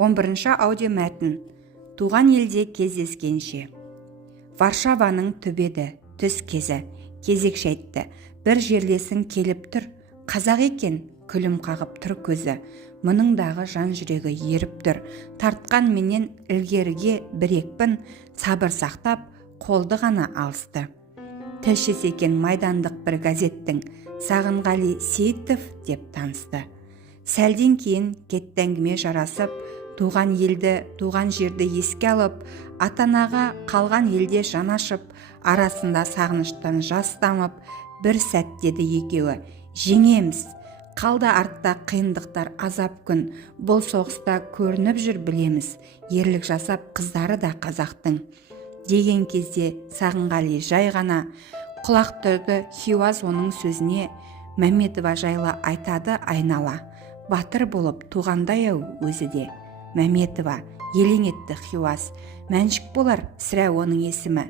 11 аудиомәтін. Туған елде кездескенше. Варшаваның түбеді, түс кезі, кезек шайтты. Бір жерлесін келіп тұр, қазақ екен, күлім қағып тұр көзі. Мұныңдағы жан жүрегі еріп тұр, тартқан менен ілгеріге бір екпін, сабыр сақтап, қолды ғана алысты. Тілшісі екен майдандық бір газеттің, Сағынғали Сейітов деп танысты. Сәлден кейін кетті әңгіме жарасып, туған елді, туған жерді еске алып, атанаға қалған елде жан ашып, арасында сағыныштан жас тамып, бір сәт деді екеуі, жеңеміз. Қалды артта қиындықтар азап күн, бұл соғыста көрініп жүр білеміз, ерлік жасап қыздары да қазақтың. Деген кезде Сағынғали жай ғана құлақ түрді. Хиуаз оның сөзіне Мәметова жайлы айтады айнала. Батыр болып туғандай ау өзі де. Мәметова, елең етті Хиуаз. Мәншік болар сірә оның есімі.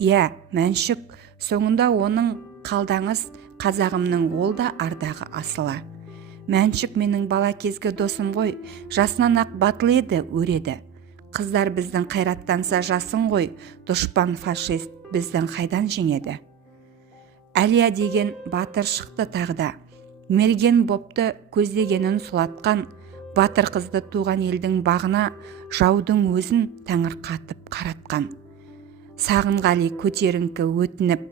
Иә, Мәншік, соңында оның қалдаңыз, қазағымның ол да ардағы асыла. Мәншік менің бала кезгі досым ғой, жасынан ақ батыл еді, өреді. Қыздар біздің қайраттанса жасың ғой, дұшпан фашист біздің қайдан жеңеді. Әлия деген батыр шықты тағда, мерген бопты көздегенін сұлатқан, батыр қызды туған елдің бағына, жаудың өзін тәңір қатып қаратқан. Сағынғали көтеріңкі өтініп,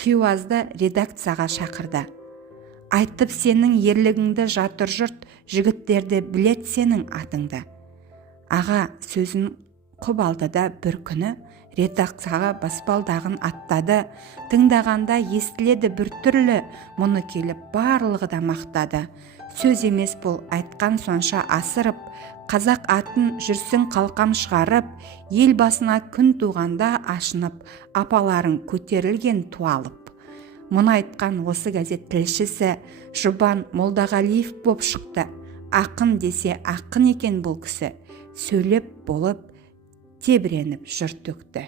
Хиуазды редакцияға шақырды. Айтып сенің ерлігіңді жатыр жұрт, жігіттерді білет сенің атыңды. Аға сөзін құп алды да бір күні редакцияға баспалдағын аттады. Тыңдағанда естіледі бір түрлі, мұны келіп барлығы да мақтады. Сөз емес бұл, айтқан сонша асырып, қазақ атын жүрсің қалқам шығарып, ел басына күн туғанда ашынып, апаларың көтерілген туалып. Мұны айтқан осы газет тілшісі Жұбан Молдағалиев боп шықты. Ақын десе ақын екен бұл кісі, сөйлеп болып тебіреніп жұрт төкті.